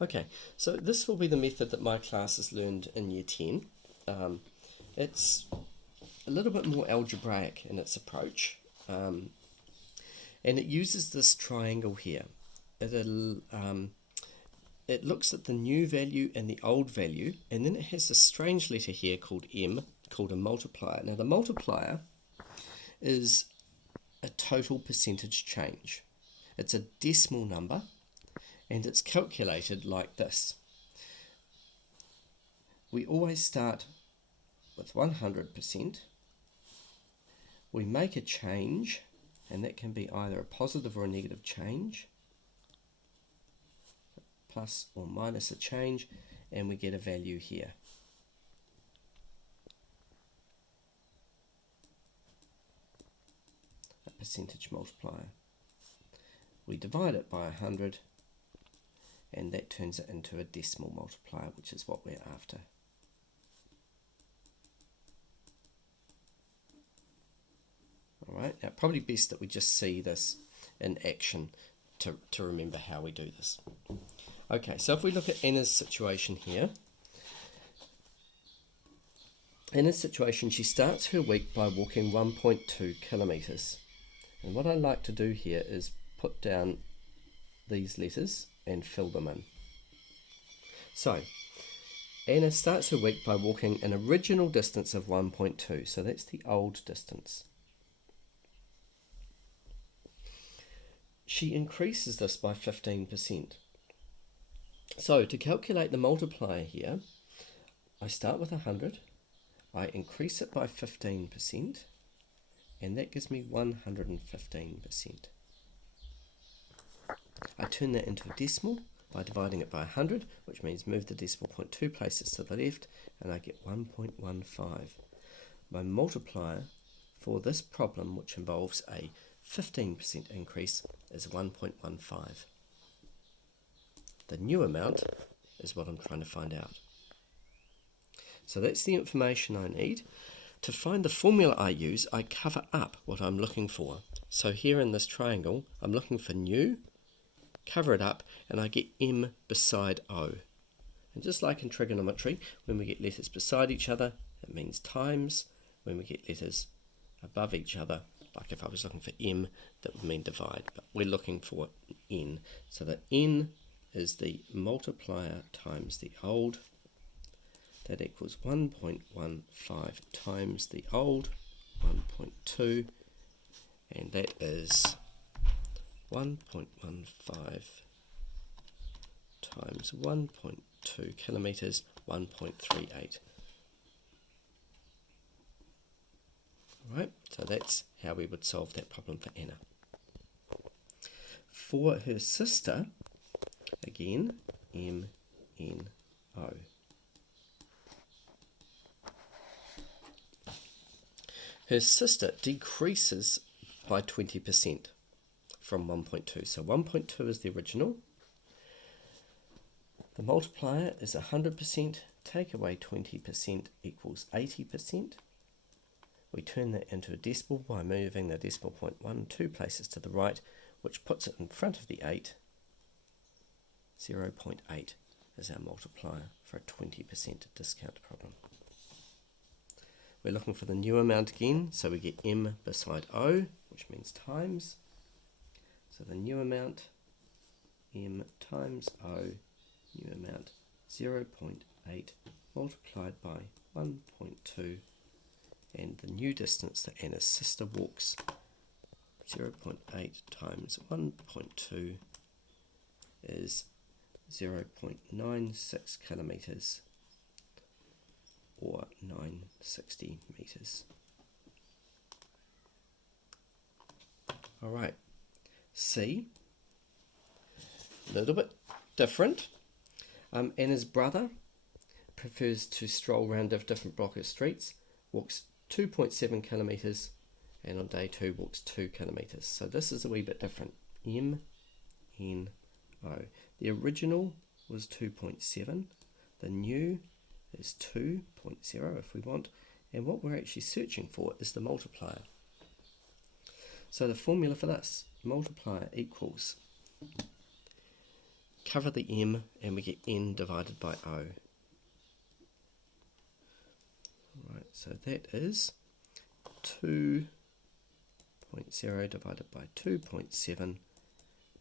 Okay, so this will be the method that my class has learned in Year 10. It's a little bit more algebraic in its approach, and it uses this triangle here. It looks at the new value and the old value, and then it has a strange letter here called M, called a multiplier. Now the multiplier is a total percentage change. It's a decimal number, and it's calculated like this. We always start with 100%. We make a change, and that can be either a positive or a negative change, plus or minus a change, and we get a value here. A percentage multiplier. We divide it by 100, and that turns it into a decimal multiplier, which is what we're after. Alright, now probably best that we just see this in action to remember how we do this. Okay, so if we look at Anna's situation here, Anna's situation, she starts her week by walking 1.2 kilometres. And what I like to do here is put down these letters and fill them in. So, Anna starts her week by walking an original distance of 1.2, so that's the old distance. She increases this by 15%. So to calculate the multiplier here, I start with 100, I increase it by 15%, and that gives me 115%. I turn that into a decimal by dividing it by 100, which means move the decimal point 2 places to the left, and I get 1.15. My multiplier for this problem, which involves a 15% increase, is 1.15. The new amount is what I'm trying to find out. So that's the information I need. To find the formula I use, I cover up what I'm looking for. So here in this triangle, I'm looking for new, cover it up, and I get M beside O. And just like in trigonometry, when we get letters beside each other, it means times. When we get letters above each other, like if I was looking for M, that would mean divide. But we're looking for N. So that N is the multiplier times the old. That equals 1.15 times the old, 1.2, and that is 1.15 times 1.2 kilometres, 1.38. Right, so that's how we would solve that problem for Anna. For her sister, again, M-N-O. Her sister decreases by 20% from 1.2. So 1.2 is the original. The multiplier is 100%. Take away 20% equals 80%. We turn that into a decimal by moving the decimal point 2 places to the right, which puts it in front of the 8. 0.8 is our multiplier for a 20% discount problem. We're looking for the new amount again, so we get M beside O, which means times. So the new amount, M times O, new amount 0.8 multiplied by 1.2, and the new distance that Anna's sister walks, 0.8 times 1.2 is 0.96 kilometres, or 960 metres. Alright, C, a little bit different. Anna's brother prefers to stroll around different block of streets, walks 2.7 kilometres, and on day 2 walks 2 kilometres. So this is a wee bit different. M, N, O. The original was 2.7, the new is 2.0 if we want, and what we're actually searching for is the multiplier. So the formula for this, multiplier equals cover the m and we get n divided by o. Right, so that is 2.0 divided by 2.7,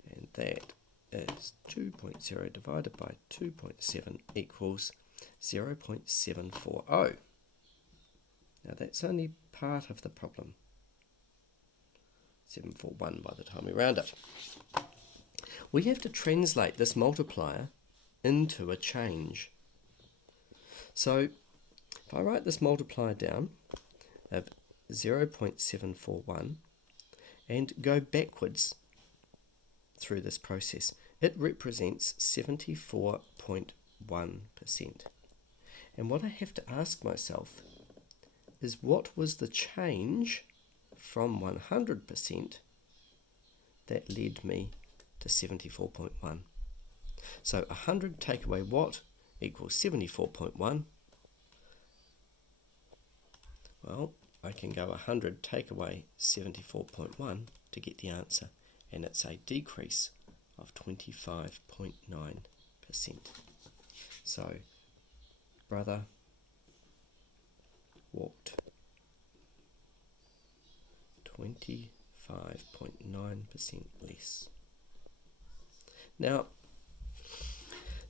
and that is 2.0 divided by 2.7 equals 0.740. Now that's only part of the problem. 741 by the time we round it. We have to translate this multiplier into a change. So if I write this multiplier down of 0.741 and go backwards through this process, it represents 74.1%. And what I have to ask myself is, what was the change from 100% that led me to 74.1? So 100 take away what equals 74.1? Well, I can go 100 take away 74.1 to get the answer, and it's a decrease of 25.9%. So, brother walked 25.9% less. Now,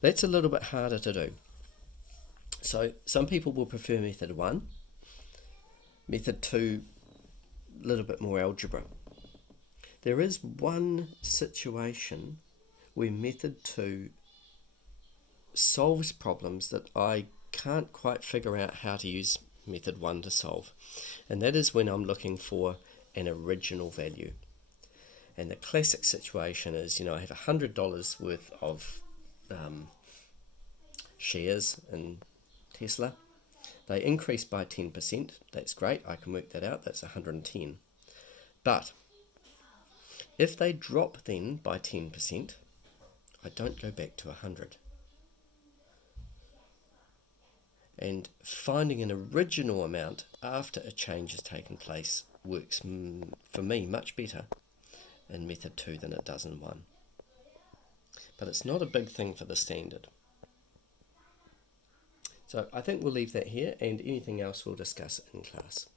that's a little bit harder to do. So, some people will prefer method 1. Method 2, a little bit more algebra. There is one situation where method 2 solves problems that I can't quite figure out how to use method 1 to solve. And that is when I'm looking for an original value. And the classic situation is, I have $100 worth of shares in Tesla. They increase by 10%. That's great. I can work that out. That's 110. But if they drop then by 10%, I don't go back to 100. And finding an original amount after a change has taken place works for me much better in method 2 than it does in 1. But it's not a big thing for the standard. So I think we'll leave that here, and anything else we'll discuss in class.